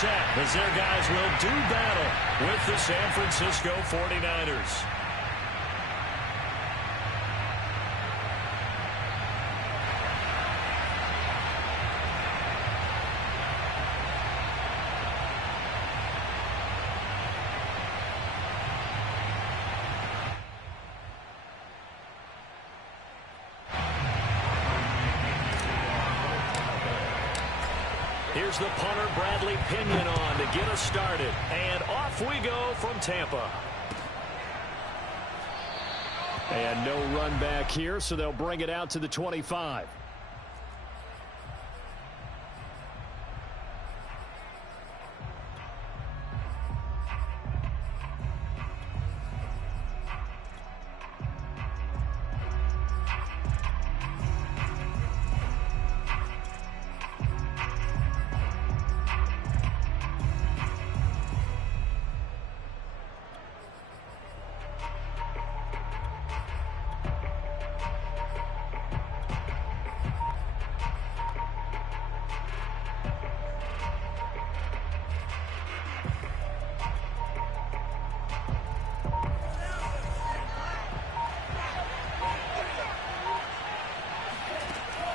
set as their guys will do battle with the San Francisco 49ers. Here's the punter, Bradley Pinion, on to get us started. And off we go from Tampa. And no run back here, so they'll bring it out to the 25.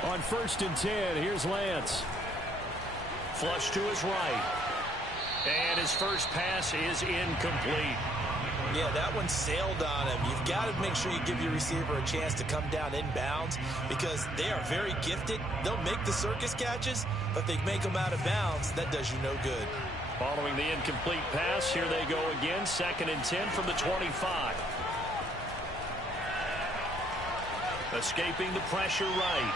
On 1st and 10, here's Lance. Flush to his right. And his first pass is incomplete. Yeah, that one sailed on him. You've got to make sure you give your receiver a chance to come down inbounds because they are very gifted. They'll make the circus catches, but if they make them out of bounds, that does you no good. Following the incomplete pass, here they go again. 2nd and 10 from the 25. Escaping the pressure right.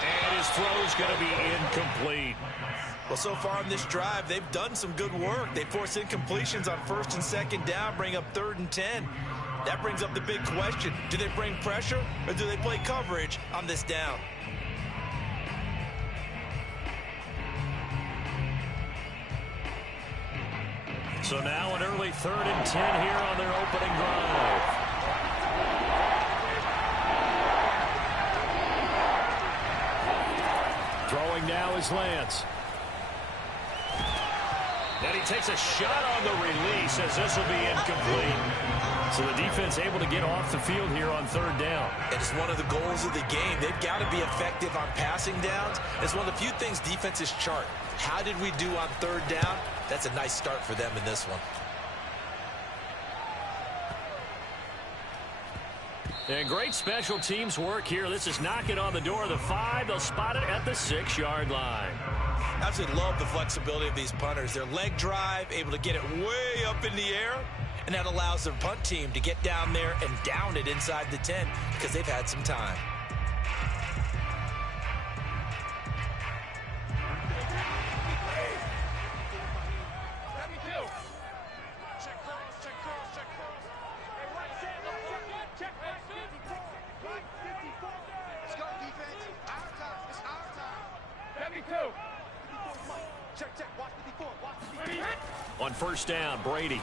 And his throw's going to be incomplete. Well, so far in this drive, they've done some good work. They force incompletions on 1st and 2nd down, bring up 3rd and 10. That brings up the big question. Do they bring pressure or do they play coverage on this down? So now an early 3rd and 10 here on their opening drive. Throwing now is Lance. And he takes a shot on the release as this will be incomplete. So the defense able to get off the field here on 3rd down. It's one of the goals of the game. They've got to be effective on passing downs. It's one of the few things defenses chart. How did we do on 3rd down? That's a nice start for them in this one. And great special teams work here. This is knocking on the door of the 5. They'll spot it at the 6-yard line. Absolutely love the flexibility of these punters. Their leg drive, able to get it way up in the air, and that allows their punt team to get down there and down it inside the 10 because they've had some time. On 1st down, Brady.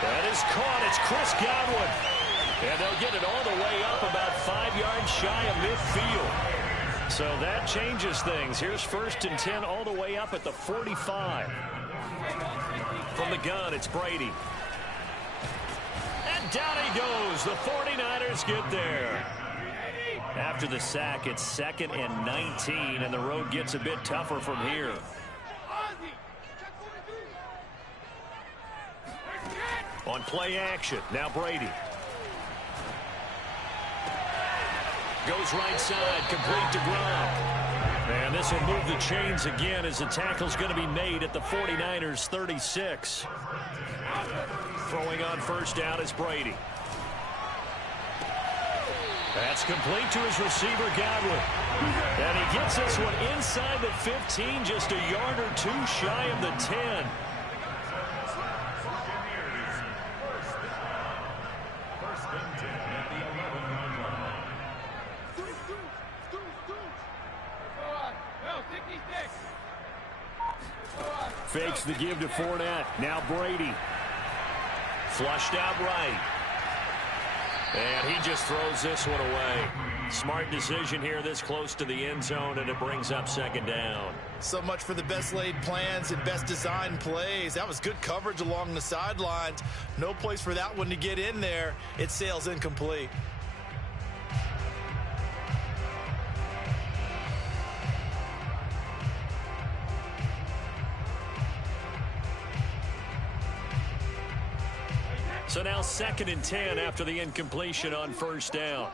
That is caught. It's Chris Godwin. And they'll get it all the way up about 5 yards shy of midfield. So that changes things. Here's 1st and 10 all the way up at the 45. From the gun, it's Brady. And down he goes. The 49ers get there. After the sack, it's 2nd and 19, and the road gets a bit tougher from here. On play action, now Brady. Goes right side, complete to Gronk. And this will move the chains again as the tackle's going to be made at the 49ers 36. Throwing on 1st down is Brady. That's complete to his receiver, Godwin. And he gets this one inside the 15, just a yard or 2 shy of the 10. Fakes the give to Fournette. Now Brady. Flushed out right. And he just throws this one away. Smart decision here this close to the end zone, and it brings up second down. So much for the best laid plans and best design plays. That was good coverage along the sidelines. No place for that one to get in there. It sails incomplete. So now 2nd and 10 after the incompletion on first down.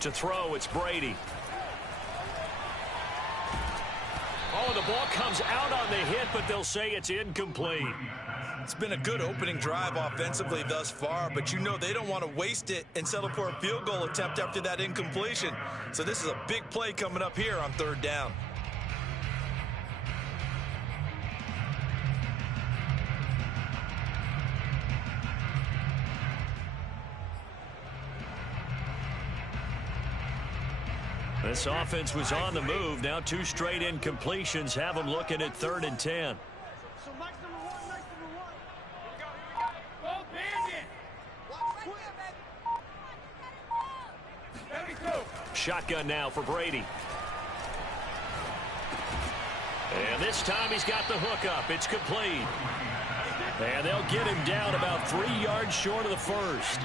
To throw, it's Brady. Oh, the ball comes out on the hit, but they'll say it's incomplete. It's been a good opening drive offensively thus far, but you know they don't want to waste it and settle for a field goal attempt after that incompletion. So this is a big play coming up here on 3rd down. This offense was on the move. Now 2 straight incompletions have them looking at 3rd and 10. Shotgun now for Brady. And this time he's got the hook up. It's complete. And they'll get him down about 3 yards short of the first.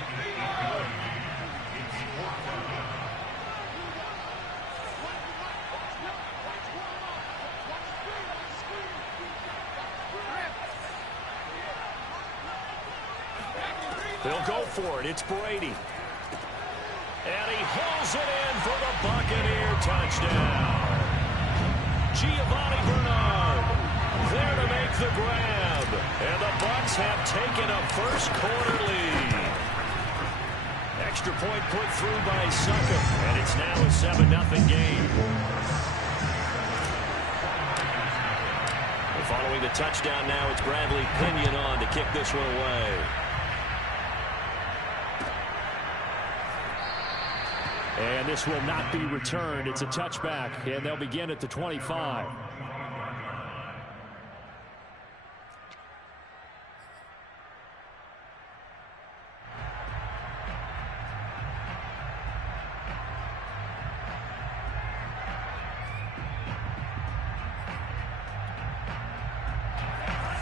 They'll go for it. It's Brady. And he hauls it in for the Buccaneer touchdown. Giovanni Bernard there to make the grab. And the Bucs have taken a first-quarter lead. Extra point put through by Succop. And it's now a 7-0 game. And following the touchdown now, it's Bradley Pinion on to kick this one away. And this will not be returned. It's a touchback, and they'll begin at the 25.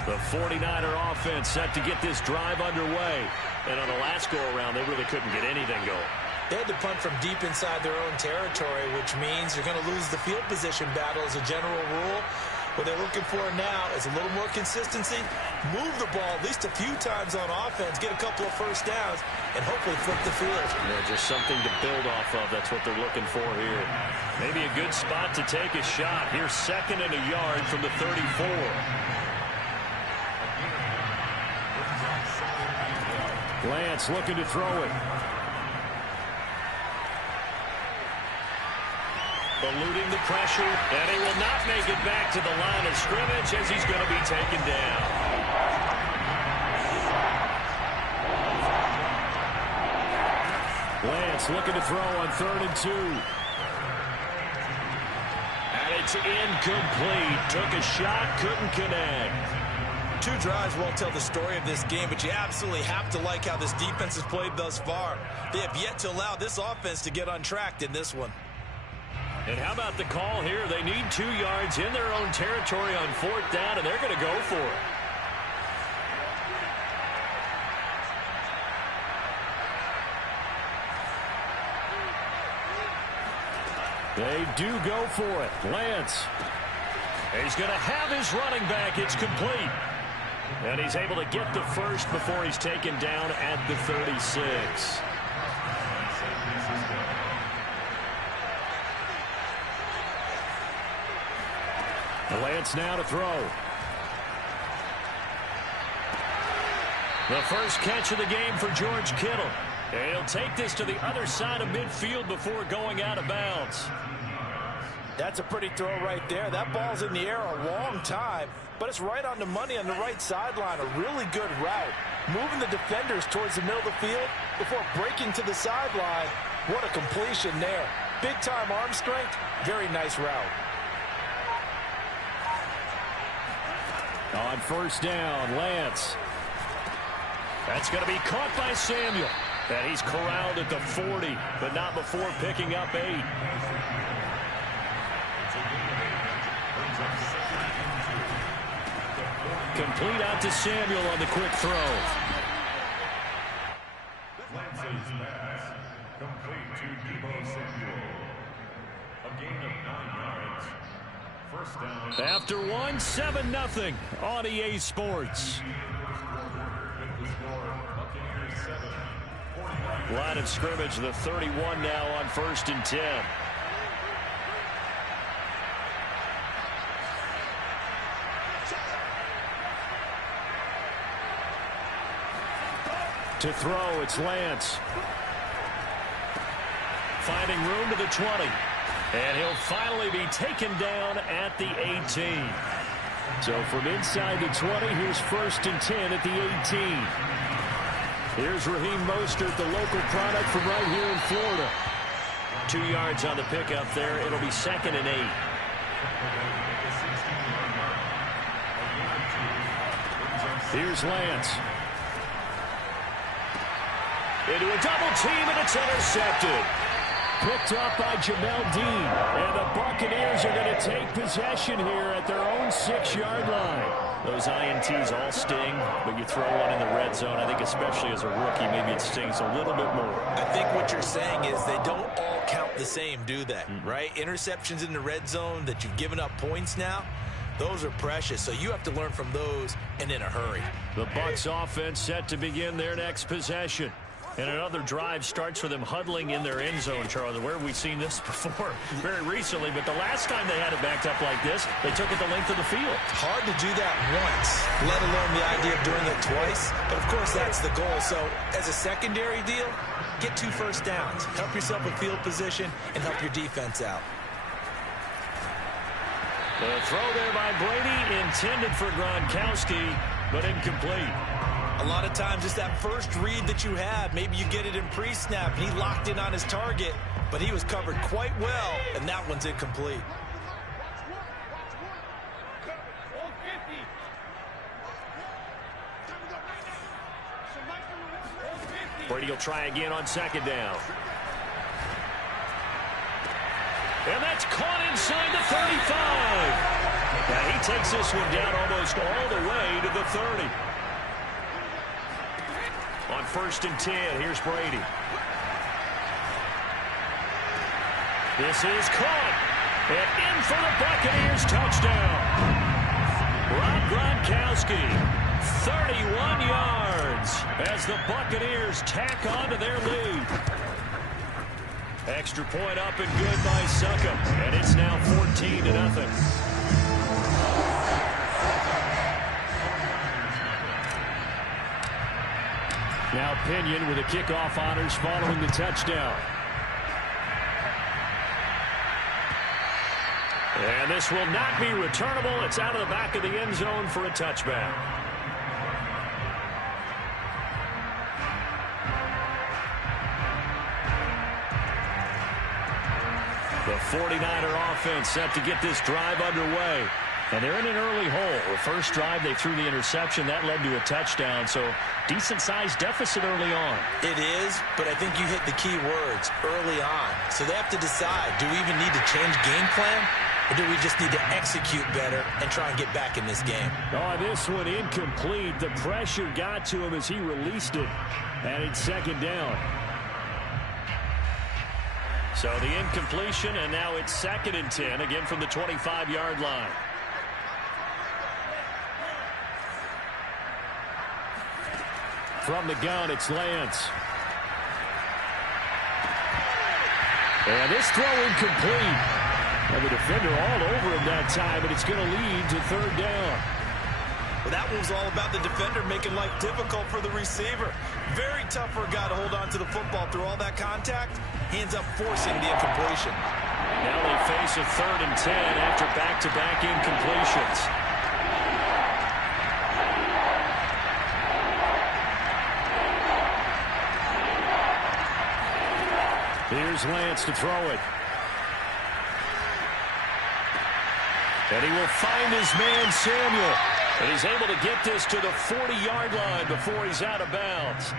The 49er offense set to get this drive underway. And on the last go-around, they really couldn't get anything going. They had to punt from deep inside their own territory, which means you're going to lose the field position battle as a general rule. What they're looking for now is a little more consistency, move the ball at least a few times on offense, get a couple of first downs, and hopefully flip the field. Yeah, just something to build off of. That's what they're looking for here. Maybe a good spot to take a shot. Here's 2nd and a yard from the 34. Lance looking to throw it. Eluding the pressure, and he will not make it back to the line of scrimmage as he's going to be taken down. Lance looking to throw on 3rd and 2. And it's incomplete. Took a shot, couldn't connect. 2 drives won't tell the story of this game, but you absolutely have to like how this defense has played thus far. They have yet to allow this offense to get untracked in this one. And how about the call here? They need 2 yards in their own territory on 4th down, and they're going to go for it. They do go for it. Lance. He's going to have his running back. It's complete. And he's able to get the first before he's taken down at the 36. Lance now to throw. The first catch of the game for George Kittle. And he'll take this to the other side of midfield before going out of bounds. That's a pretty throw right there. That ball's in the air a long time, but it's right on the money on the right sideline. A really good route. Moving the defenders towards the middle of the field before breaking to the sideline. What a completion there. Big-time arm strength. Very nice route. On first down, Lance. That's going to be caught by Samuel. And he's corralled at the 40, but not before picking up 8. Complete out to Samuel on the quick throw. Lance's pass complete to Debo Samuel. A gain of 9 yards. First down. After 1, 7-0 on EA Sports. Line of scrimmage, the 31 now on 1st and 10. To throw, it's Lance. Finding room to the 20. And he'll finally be taken down at the 18. So from inside the 20, here's 1st and 10 at the 18. Here's Raheem Mostert, the local product from right here in Florida. 2 yards on the pickup there. It'll be 2nd and 8. Here's Lance. Into a double team, and it's intercepted. Picked up by Jamel Dean. And the Buccaneers are going to take possession here at their own 6-yard line. Those INTs all sting, but you throw one in the red zone. I think especially as a rookie, maybe it stings a little bit more. I think what you're saying is they don't all count the same, do they? Right? Interceptions in the red zone that you've given up points now, those are precious. So you have to learn from those and in a hurry. The Bucs offense set to begin their next possession. And another drive starts with them huddling in their end zone, Charlie. Where have we seen this before? Very recently, but the last time they had it backed up like this, they took it the length of the field. It's hard to do that once, let alone the idea of doing it twice. But, of course, that's the goal. So, as a secondary deal, get 2 first downs. Help yourself with field position and help your defense out. The throw there by Brady, intended for Gronkowski, but incomplete. A lot of times it's that first read that you have. Maybe you get it in pre-snap, and he locked in on his target, but he was covered quite well, and that one's incomplete. Brady will try again on 2nd down. And that's caught inside the 35. Now he takes this one down almost all the way to the 30. On 1st and 10, here's Brady. This is caught. And in for the Buccaneers, touchdown. Rob Gronkowski, 31 yards as the Buccaneers tack on to their lead. Extra point up and good by Succop. And it's now 14-0. Now Pinion with the kickoff honors following the touchdown. And this will not be returnable. It's out of the back of the end zone for a touchback. The 49er offense set to get this drive underway. And they're in an early hole. The first drive, they threw the interception. That led to a touchdown. So decent-sized deficit early on. It is, but I think you hit the key words, early on. So they have to decide, do we even need to change game plan? Or do we just need to execute better and try and get back in this game? Oh, this one incomplete. The pressure got to him as he released it. And it's 2nd down. So the incompletion, and now it's 2nd and 10, again from the 25-yard line. From the gun, it's Lance. And this throw incomplete. And the defender all over him that time, and it's going to lead to 3rd down. Well, that was all about the defender making life difficult for the receiver. Very tough for a guy to hold on to the football through all that contact. He ends up forcing the incompletion. Now they face a 3rd and 10 after back-to-back incompletions. Here's Lance to throw it. And he will find his man, Samuel. And he's able to get this to the 40-yard line before he's out of bounds.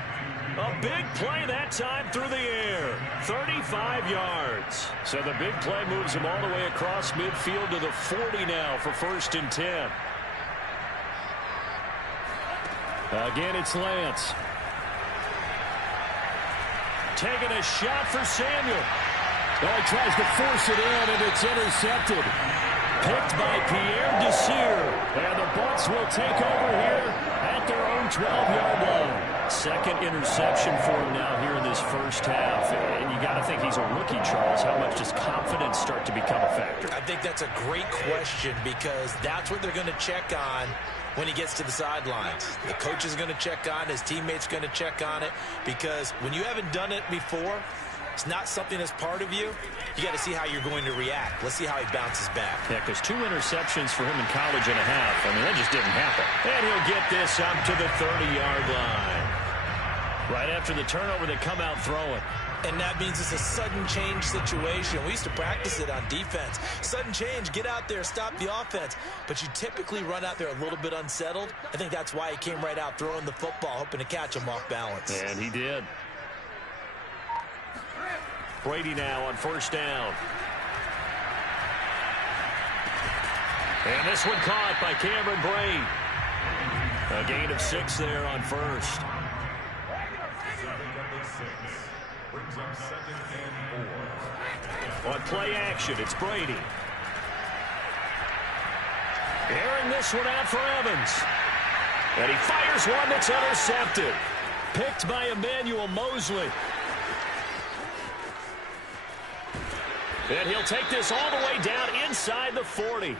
A big play that time through the air. 35 yards. So the big play moves him all the way across midfield to the 40 now for 1st and 10. Again, it's Lance. Taking a shot for Samuel. Oh, he tries to force it in, and it's intercepted. Picked by Pierre Desir. And the Bucs will take over here at their own 12-yard line. Second interception for him now here in this first half. And you got to think he's a rookie, Charles. How much does confidence start to become a factor? I think that's a great question because that's what they're going to check on when he gets to the sidelines. The coach is going to check on, his teammates going to check on it, because when you haven't done it before, it's not something that's part of you. You got to see how you're going to react. Let's see how he bounces back. Yeah, because 2 interceptions for him in college and a half. I mean, that just didn't happen. And he'll get this up to the 30-yard line. Right after the turnover, they come out throwing. And that means it's a sudden change situation. We used to practice it on defense. Sudden change, get out there, stop the offense. But you typically run out there a little bit unsettled. I think that's why he came right out throwing the football, hoping to catch him off balance. And he did. Brady now on 1st down. And this one caught by Cameron Brate. A gain of 6 there on 1st. On play action, it's Brady. Airing this one out for Evans. And he fires one that's intercepted. Picked by Emmanuel Mosley. And he'll take this all the way down inside the 40.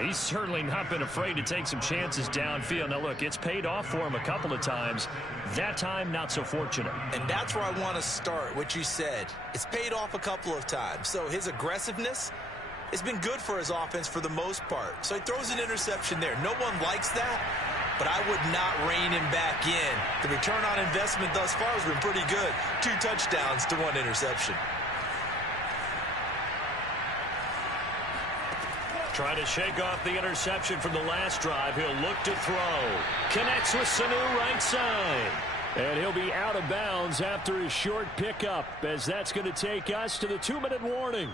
He's certainly not been afraid to take some chances downfield. Now, look, it's paid off for him a couple of times. That time, not so fortunate. And that's where I want to start, what you said. It's paid off a couple of times. So his aggressiveness has been good for his offense for the most part. So he throws an interception there. No one likes that, but I would not rein him back in. The return on investment thus far has been pretty good. 2 touchdowns to 1 interception. Trying to shake off the interception from the last drive. He'll look to throw. Connects with Sanu right side. And he'll be out of bounds after his short pickup, as that's going to take us to the 2-minute warning.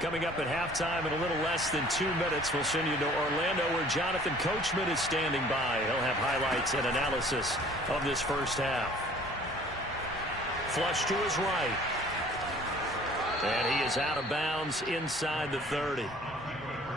Coming up at halftime in a little less than 2 minutes, we'll send you to Orlando, where Jonathan Coachman is standing by. He'll have highlights and analysis of this first half. Flush to his right. And he is out of bounds inside the 30.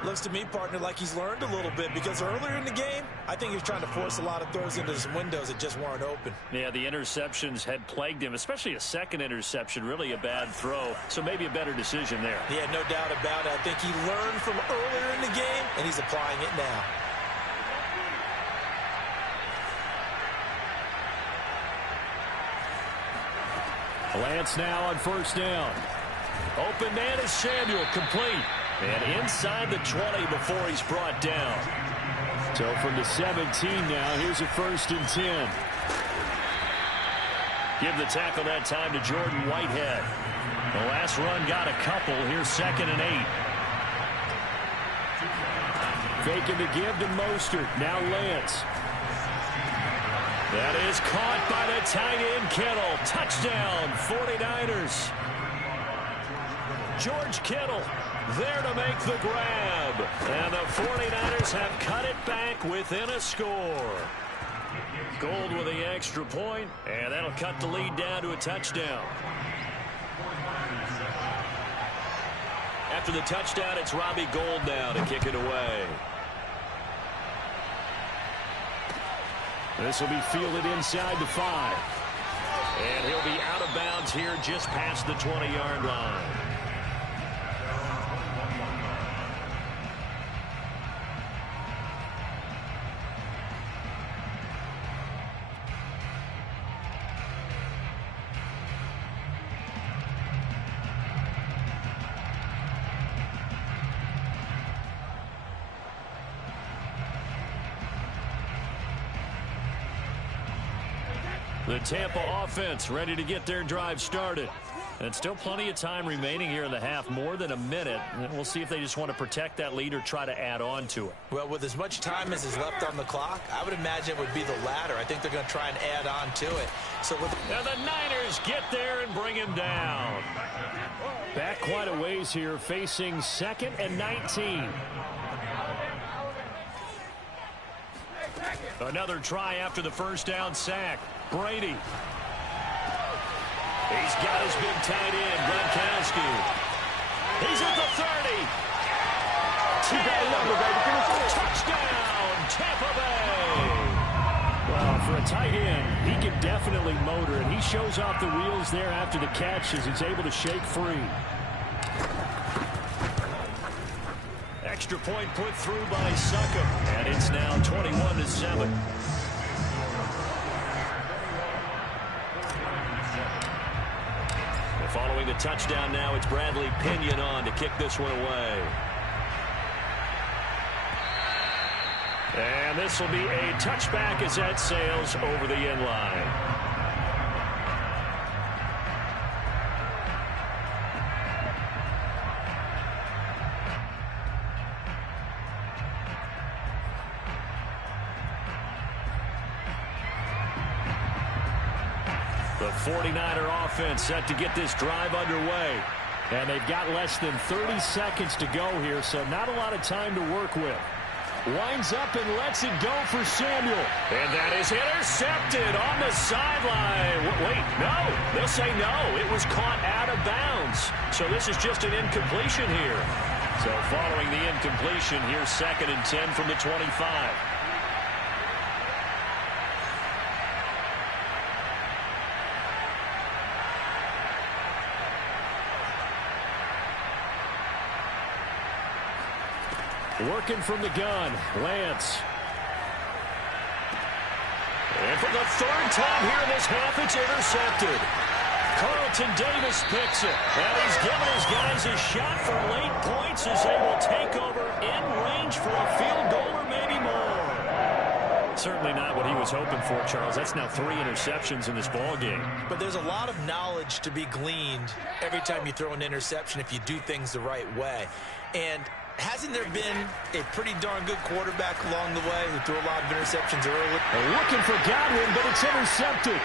Looks to me, partner, like he's learned a little bit, because earlier in the game, I think he was trying to force a lot of throws into some windows that just weren't open. Yeah, the interceptions had plagued him, especially a second interception, really a bad throw. So maybe a better decision there. Yeah, no doubt about it. I think he learned from earlier in the game, and he's applying it now. Lance now on 1st down. Open man is Samuel, complete. And inside the 20 before he's brought down. So from the 17 now, here's a 1st and 10. Give the tackle that time to Jordan Whitehead. The last run got a couple. Here's 2nd and 8. Faking the give to Mostert. Now Lance. That is caught by the tight end Kittle. Touchdown, 49ers. George Kittle there to make the grab. And the 49ers have cut it back within a score. Gold with the extra point, and that'll cut the lead down to a touchdown. After the touchdown, it's Robbie Gould now to kick it away. This will be fielded inside the 5. And he'll be out of bounds here just past the 20-yard line. The Tampa offense ready to get their drive started. And still plenty of time remaining here in the half, more than a minute. And we'll see if they just want to protect that lead or try to add on to it. Well, with as much time as is left on the clock, I would imagine it would be the latter. I think they're going to try and add on to it. So and the Niners get there and bring him down. Back quite a ways here, facing 2nd and 19. Another try after the first down sack. Brady. He's got his big tight end, Gronkowski. He's at the 30. 10. Touchdown, Tampa Bay. Well, for a tight end, he can definitely motor, and he shows off the wheels there after the catch as he's able to shake free. Extra point put through by Succop, and it's now 21-7. Following the touchdown now, it's Bradley Pinion on to kick this one away. And this will be a touchback as that sails over the end line. The 49er offense set to get this drive underway. And they've got less than 30 seconds to go here, so not a lot of time to work with. Winds up and lets it go for Samuel. And that is intercepted on the sideline. Wait, no. They'll say no. It was caught out of bounds. So this is just an incompletion here. So following the incompletion, here's 2nd and 10 from the 25. Working from the gun, Lance. And for the 3rd time here in this half, it's intercepted. Carlton Davis picks it. And he's giving his guys a shot for late points as they will take over in range for a field goal or maybe more. Certainly not what he was hoping for, Charles. That's now 3 interceptions in this ball game. But there's a lot of knowledge to be gleaned every time you throw an interception if you do things the right way. And hasn't there been a pretty darn good quarterback along the way who threw a lot of interceptions early? They're looking for Godwin, but it's intercepted.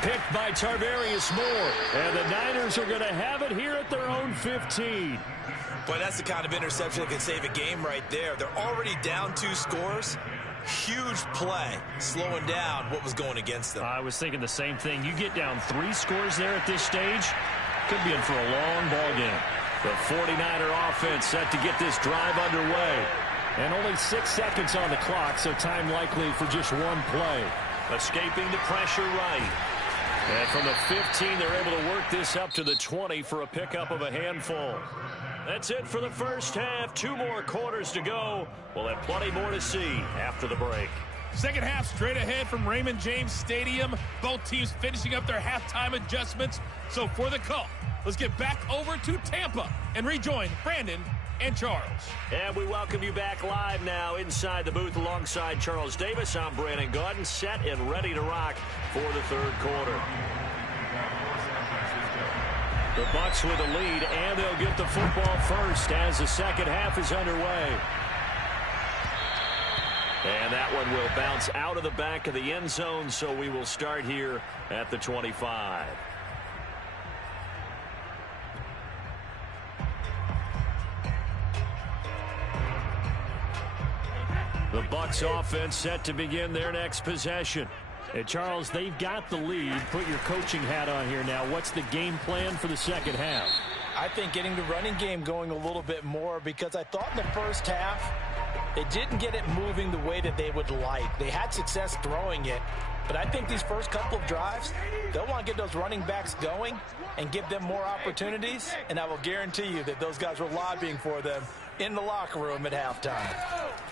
Picked by Tarvarius Moore. And the Niners are going to have it here at their own 15. Boy, that's the kind of interception that can save a game right there. They're already down 2 scores. Huge play, slowing down what was going against them. I was thinking the same thing. You get down 3 scores there at this stage, could be in for a long ball game. The 49er offense set to get this drive underway. And only 6 seconds on the clock, so time likely for just 1 play. Escaping the pressure right. And from the 15, they're able to work this up to the 20 for a pickup of a handful. That's it for the first half. 2 more quarters to go. We'll have plenty more to see after the break. Second half straight ahead from Raymond James Stadium. Both teams finishing up their halftime adjustments. So for the call, let's get back over to Tampa and rejoin Brandon and Charles. And we welcome you back live now inside the booth alongside Charles Davis. I'm Brandon Gaudin, set and ready to rock for the 3rd quarter. The Bucs with the lead, and they'll get the football first as the second half is underway. And that one will bounce out of the back of the end zone, so we will start here at the 25. The Bucs offense set to begin their next possession. And Charles, they've got the lead. Put your coaching hat on here now. What's the game plan for the second half? I think getting the running game going a little bit more, because I thought in the first half they didn't get it moving the way that they would like. They had success throwing it, but I think these first couple of drives, they'll want to get those running backs going and give them more opportunities, and I will guarantee you that those guys were lobbying for them in the locker room at halftime.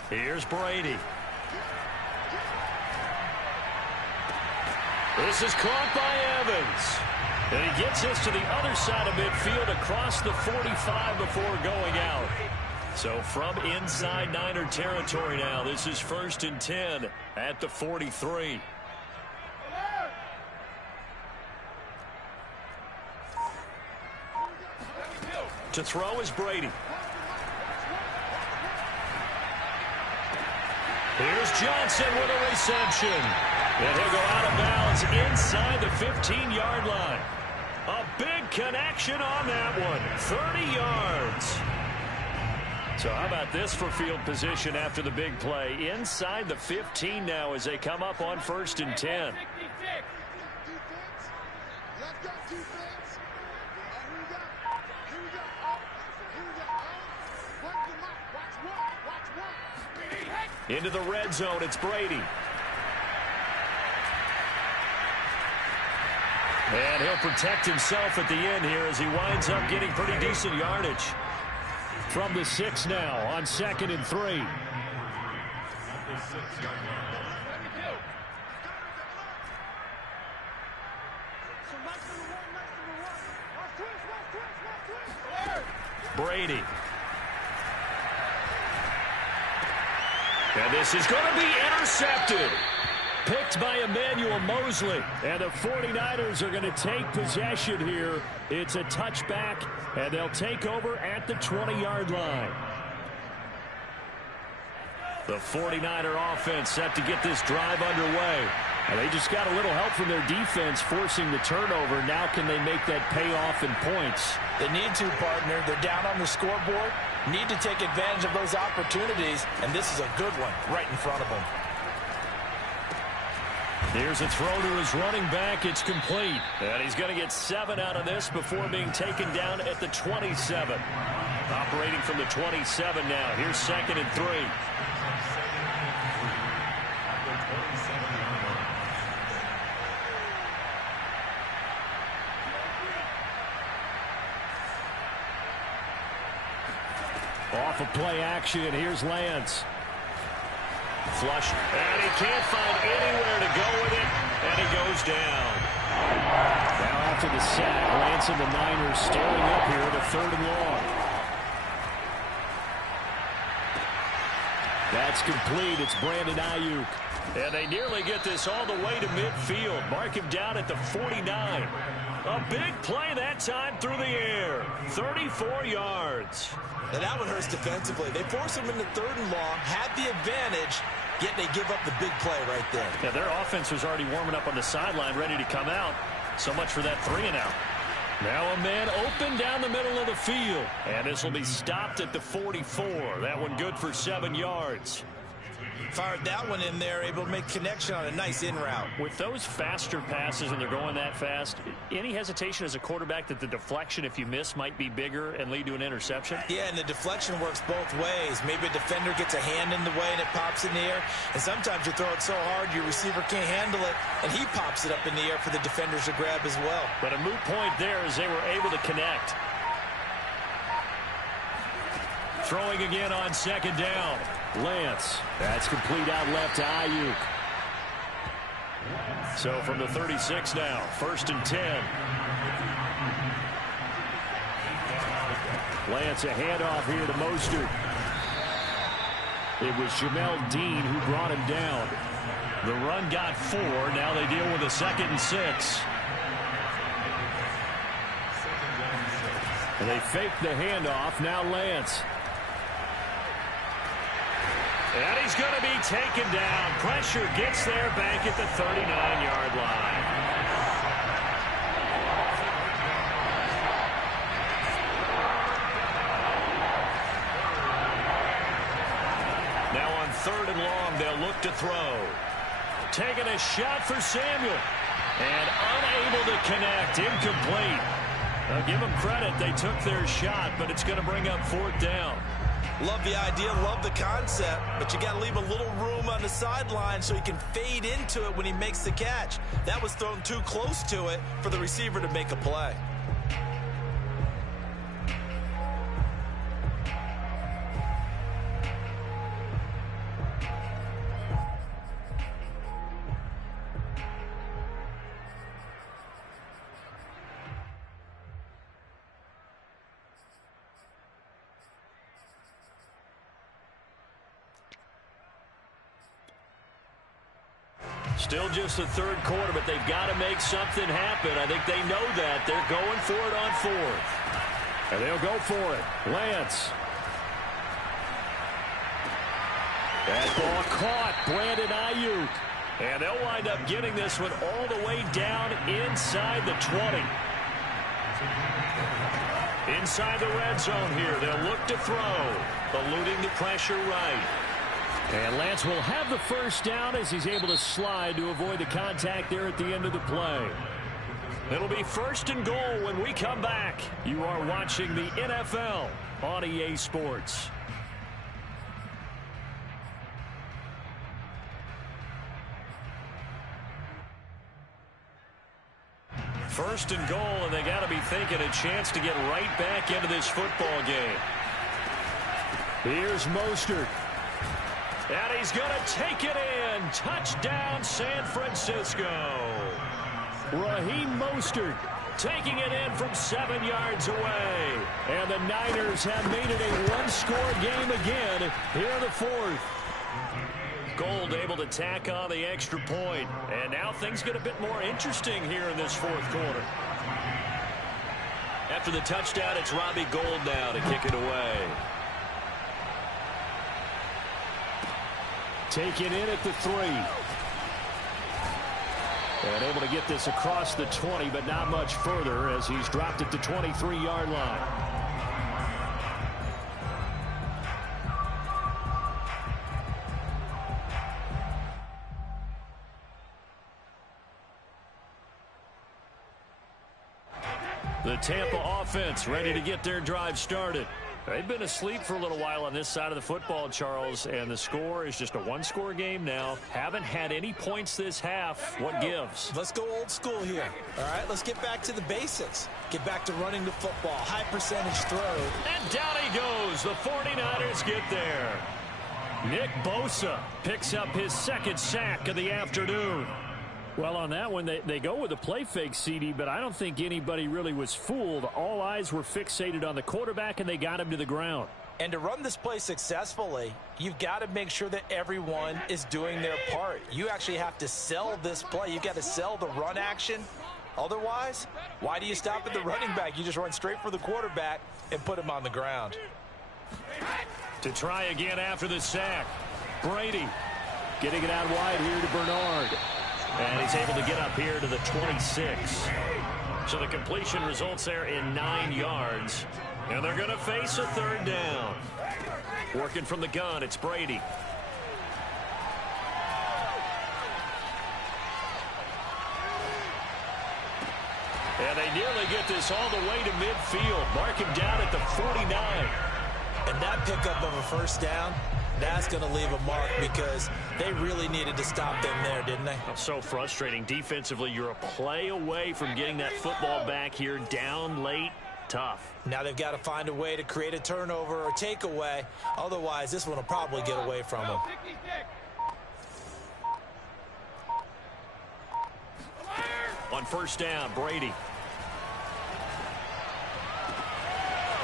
Here's Brady. This is caught by Evans. And he gets us to the other side of midfield across the 45 before going out. So from inside Niner territory now, this is 1st and 10 at the 43. To throw is Brady. Here's Johnson with a reception. And he'll go out of bounds inside the 15-yard line. A big connection on that one. 30 yards. So how about this for field position after the big play? Inside the 15 now as they come up on 1st and 10. Into the red zone, it's Brady. And he'll protect himself at the end here as he winds up getting pretty decent yardage. From the 6 now on 2nd and 3. Brady. And this is going to be intercepted. Picked by Emmanuel Mosley. And the 49ers are going to take possession here. It's a touchback, and they'll take over at the 20-yard line. The 49er offense set to get this drive underway. And they just got a little help from their defense forcing the turnover. Now can they make that pay off in points? They need to, partner. They're down on the scoreboard. Need to take advantage of those opportunities, and this is a good one right in front of them. Here's a throw to his running back. It's complete. And he's going to get 7 out of this before being taken down at the 27. Operating from the 27 now. Here's 2nd and 3. Off of play action. Here's Lance. Flush, and he can't find anywhere to go with it, and he goes down. Now after the sack, Lance and the Niners staring up here at a 3rd and long. That's complete. It's Brandon Ayuk. And they nearly get this all the way to midfield. Mark him down at the 49. A big play that time through the air. 34 yards. Now that one hurts defensively. They force him into 3rd and long, had the advantage, yet they give up the big play right there. Yeah, their offense was already warming up on the sideline, ready to come out. So much for that 3 and out. Now a man open down the middle of the field. And this will be stopped at the 44. That one good for 7 yards. Fired that one in there, able to make connection on a nice in route. With those faster passes and they're going that fast, any hesitation as a quarterback that the deflection, if you miss, might be bigger and lead to an interception? Yeah, and the deflection works both ways. Maybe a defender gets a hand in the way and it pops in the air. And sometimes you throw it so hard your receiver can't handle it, and he pops it up in the air for the defenders to grab as well. But a moot point there as they were able to connect. Throwing again on 2nd down. Lance. That's complete out left to Ayuk. So from the 36 now, 1st and 10. Lance a handoff here to Mostert. It was Jamel Dean who brought him down. The run got 4. Now they deal with a 2nd and 6. And they fake the handoff. Now Lance. And he's going to be taken down. Pressure gets there back at the 39-yard line. Now on 3rd and long, they'll look to throw. Taking a shot for Samuel. And unable to connect. Incomplete. Now give them credit. They took their shot, but it's going to bring up 4th down. Love the idea, love the concept, but you got to leave a little room on the sideline so he can fade into it when he makes the catch. That was thrown too close to it for the receiver to make a play. Still just the 3rd quarter, but they've got to make something happen. I think they know that. They're going for it on 4th. And they'll go for it. Lance. That ball caught. Brandon Ayuk. And they'll wind up getting this one all the way down inside the 20. Inside the red zone here. They'll look to throw. Eluding the pressure right. And Lance will have the first down as he's able to slide to avoid the contact there at the end of the play. It'll be first and goal when we come back. You are watching the NFL on EA Sports. First and goal, and they got to be thinking a chance to get right back into this football game. Here's Mostert. And he's going to take it in. Touchdown, San Francisco. Raheem Mostert taking it in from 7 yards away. And the Niners have made it a one-score game again here in the fourth. Gold able to tack on the extra point. And now things get a bit more interesting here in this fourth quarter. After the touchdown, it's Robbie Gould now to kick it away. Taken in at the 3. And able to get this across the 20, but not much further as he's dropped at the 23-yard line. The Tampa offense ready to get their drive started. They've been asleep for a little while on this side of the football, Charles, and the score is just a one-score game now. Haven't had any points this half. What gives? Let's go old school here. All right, let's get back to the basics. Get back to running the football. High percentage throw. And down he goes. The 49ers get there. Nick Bosa picks up his second sack of the afternoon. Well, on that one, they go with a play fake, CD, but I don't think anybody really was fooled. All eyes were fixated on the quarterback, and they got him to the ground. And to run this play successfully, you've got to make sure that everyone is doing their part. You actually have to sell this play. You've got to sell the run action. Otherwise, why do you stop at the running back? You just run straight for the quarterback and put him on the ground. To try again after the sack. Brady getting it out wide here to Bernard. And he's able to get up here to the 26. So the completion results there in 9 yards. And they're going to face a third down. Working from the gun, it's Brady. And they nearly get this all the way to midfield. Mark him down at the 49. And that pickup of a first down, that's going to leave a mark because they really needed to stop them there, didn't they? So frustrating. Defensively, you're a play away from getting that football back here down late. Tough. Now they've got to find a way to create a turnover or takeaway. Otherwise, this one will probably get away from them. On first down, Brady.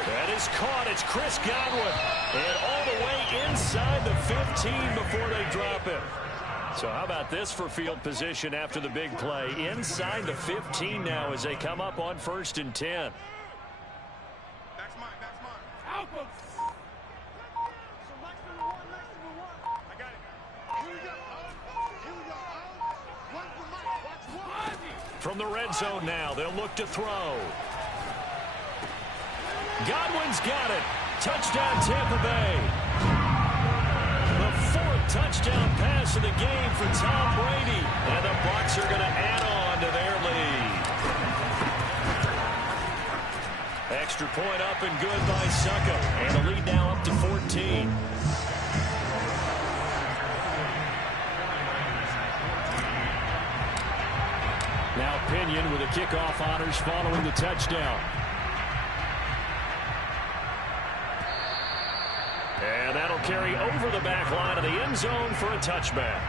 That is caught. It's Chris Godwin. And all the way inside the 15 before they drop it. So how about this for field position after the big play? Inside the 15 now as they come up on first and 10. That's mine. That's mine. Alpha. Select number one. I got it. Here we go. Here we go. One for Mike. Watch one. From the red zone now, they'll look to throw. Godwin's got it. Touchdown, Tampa Bay. The fourth touchdown pass of the game for Tom Brady. And the Bucs are going to add on to their lead. Extra point up and good by Suckup. And the lead now up to 14. Now Pinion with the kickoff honors following the touchdown. And that'll carry over the back line of the end zone for a touchback.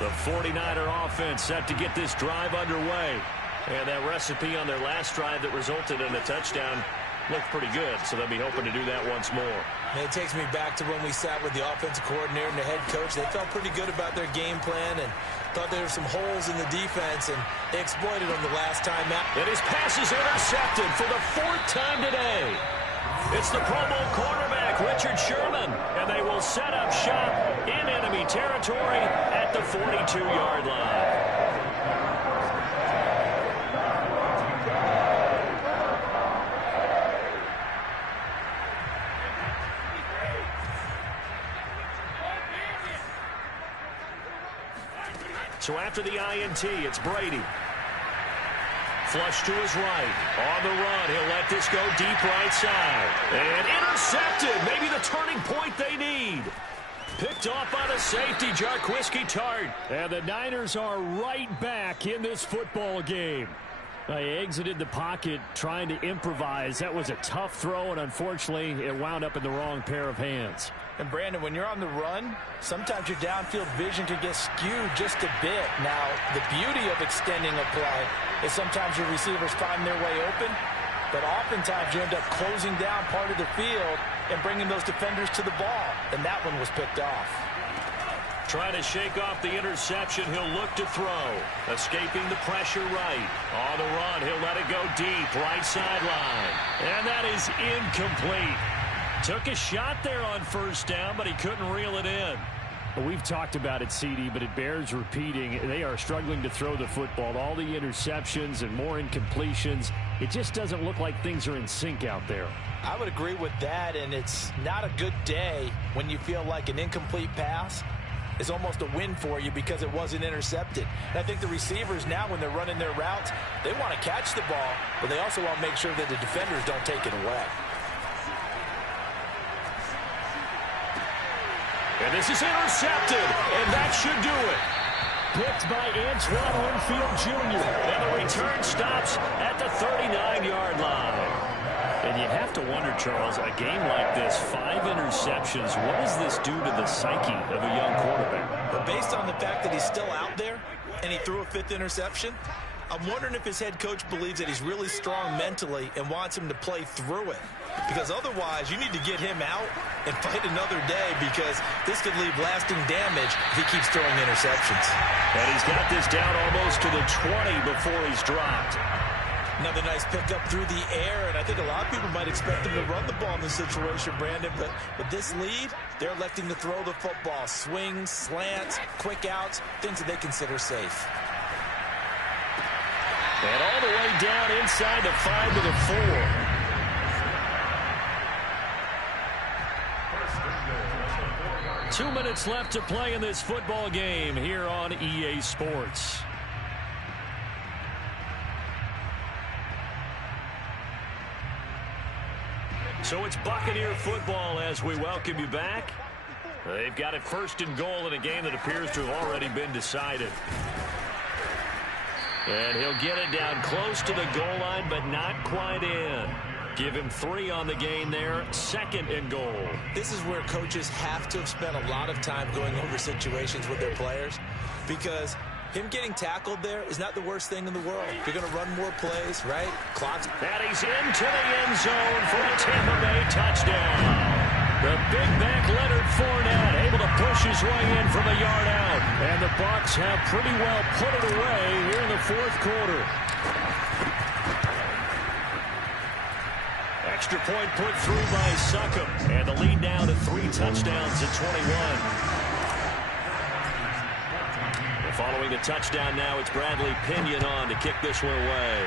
The 49er offense set to get this drive underway. And that recipe on their last drive that resulted in a touchdown looked pretty good, so they'll be hoping to do that once more. And it takes me back to when we sat with the offensive coordinator and the head coach. They felt pretty good about their game plan and thought there were some holes in the defense, and they exploited them the last time out. And his pass is intercepted for the 4th time today. It's the Pro Bowl quarterback, Richard Sherman, and they will set up shop in enemy territory at the 42-yard line. So after the INT, it's Brady. Flush to his right. On the run, he'll let this go deep right side. And intercepted. Maybe the turning point they need. Picked off by the safety, Jarquiski Tart. And the Niners are right back in this football game. They exited the pocket trying to improvise. That was a tough throw, and unfortunately, it wound up in the wrong pair of hands. And, Brandon, when you're on the run, sometimes your downfield vision can get skewed just a bit. Now, the beauty of extending a play is sometimes your receivers find their way open, but oftentimes you end up closing down part of the field and bringing those defenders to the ball, and that one was picked off. Trying to shake off the interception, he'll look to throw. Escaping the pressure right. On the run, he'll let it go deep, right sideline. And that is incomplete. Took a shot there on first down, but he couldn't reel it in. We've talked about it, CD, but it bears repeating. They are struggling to throw the football. All the interceptions and more incompletions. It just doesn't look like things are in sync out there. I would agree with that, and it's not a good day when you feel like an incomplete pass is almost a win for you because it wasn't intercepted. And I think the receivers now, when they're running their routes, they want to catch the ball, but they also want to make sure that the defenders don't take it away. And this is intercepted, and that should do it. Picked by Antoine Winfield Jr. And the return stops at the 39-yard line. And you have to wonder, Charles, a game like this, 5 interceptions, what does this do to the psyche of a young quarterback? But based on the fact that he's still out there and he threw a 5th interception, I'm wondering if his head coach believes that he's really strong mentally and wants him to play through it. Because otherwise, you need to get him out and fight another day, because this could leave lasting damage if he keeps throwing interceptions. And he's got this down almost to the 20 before he's dropped. Another nice pickup through the air, and I think a lot of people might expect him to run the ball in this situation, Brandon, but with this lead, they're electing to throw the football. Swings, slants, quick outs, things that they consider safe. And all the way down inside the 5 to the 4. 2 minutes left to play in this football game here on EA Sports. So it's Buccaneer football as we welcome you back. They've got it 1st and goal in a game that appears to have already been decided. And he'll get it down close to the goal line, but not quite in. Give him 3 on the gain there, 2nd and goal. This is where coaches have to have spent a lot of time going over situations with their players, because him getting tackled there is not the worst thing in the world. You're going to run more plays, right? Clock's... And he's into the end zone for a Tampa Bay touchdown. The big back Leonard Fournette able to push his way in from a yard out. And the Bucs have pretty well put it away here in the 4th quarter. Extra point put through by Succop. And the lead now to 3 touchdowns at 21. Following the touchdown now, it's Bradley Pinion on to kick this one away.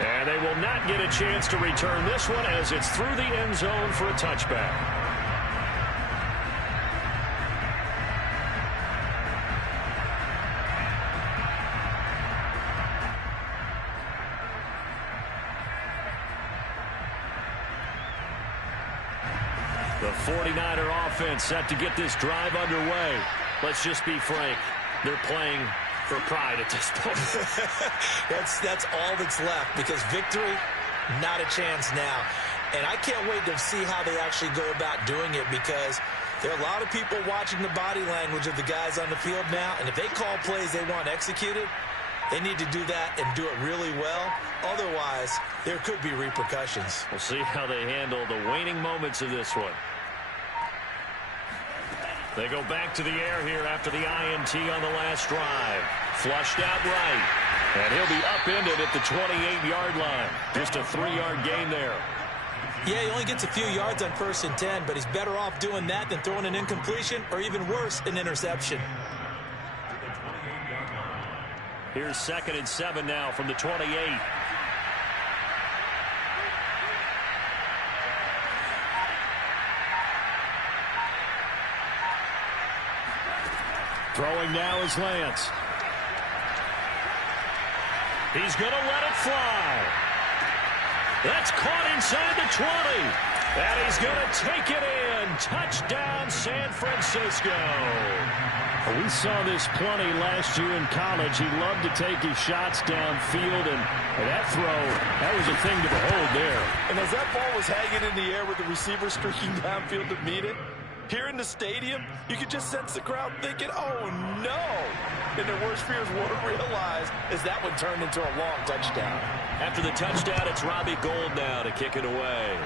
And they will not get a chance to return this one as it's through the end zone for a touchback. The 49er offense set to get this drive underway. Let's just be frank. They're playing for pride at this point. That's all that's left, because victory, not a chance now. And I can't wait to see how they actually go about doing it, because There are a lot of people watching the body language of the guys on the field now, and if they call plays they want executed, they need to do that and do it really well. Otherwise, there could be repercussions. We'll see how they handle the waning moments of this one. They go back to the air here after the INT on the last drive. Flushed out right. And he'll be upended at the 28-yard line. Just a 3-yard gain there. Yeah, he only gets a few yards on 1st and 10, but he's better off doing that than throwing an incompletion or even worse, an interception. Here's 2nd and 7 now from the 28. Throwing now is Lance. He's going to let it fly. That's caught inside the 20. And he's going to take it in. Touchdown, San Francisco. We saw this plenty last year in college. He loved to take his shots downfield, and that throw, that was a thing to behold there. And as that ball was hanging in the air with the receiver streaking downfield to meet it, here in the stadium, you could just sense the crowd thinking, oh, no. And their worst fears weren't realized as that one turned into a long touchdown. After the touchdown, it's Robbie Gould now to kick it away.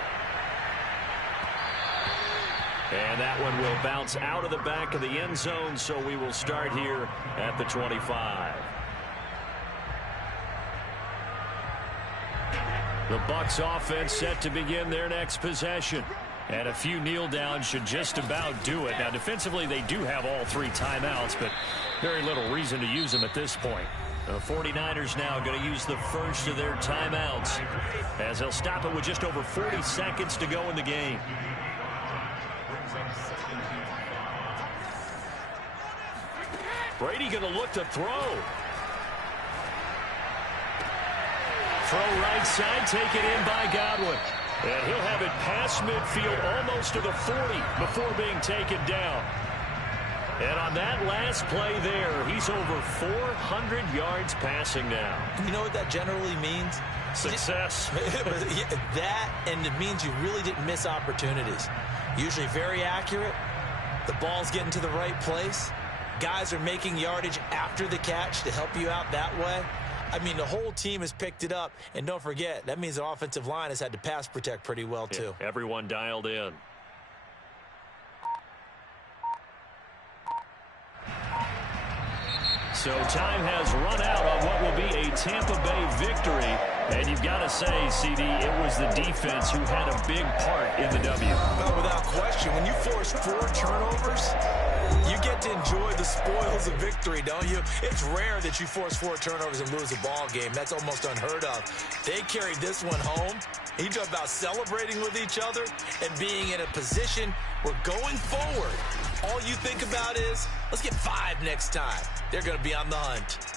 And that one will bounce out of the back of the end zone, so we will start here at the 25. The Bucs offense set to begin their next possession. And a few kneel downs should just about do it. Now, defensively, they do have all 3 timeouts, but very little reason to use them at this point. The 49ers now going to use the first of their timeouts as they'll stop it with just over 40 seconds to go in the game. Brady going to look to throw. Throw right side, taken in by Godwin. And he'll have it past midfield almost to the 40 before being taken down. And on that last play there, he's over 400 yards passing now. You know what that generally means? Success. That, and it means you really didn't miss opportunities. Usually very accurate. The ball's getting to the right place. Guys are making yardage after the catch to help you out that way. I mean, the whole team has picked it up. And don't forget, that means the offensive line has had to pass protect pretty well, too. Yeah, everyone dialed in. So time has run out on what will be a Tampa Bay victory. And you've got to say, CD, it was the defense who had a big part in the W. Oh, without question. When you force 4 turnovers, you get to enjoy the spoils of victory, don't you? It's rare that you force 4 turnovers and lose a ball game. That's almost unheard of. They carried this one home. You talk about celebrating with each other and being in a position where going forward, all you think about is, let's get 5 next time. They're going to be on the hunt.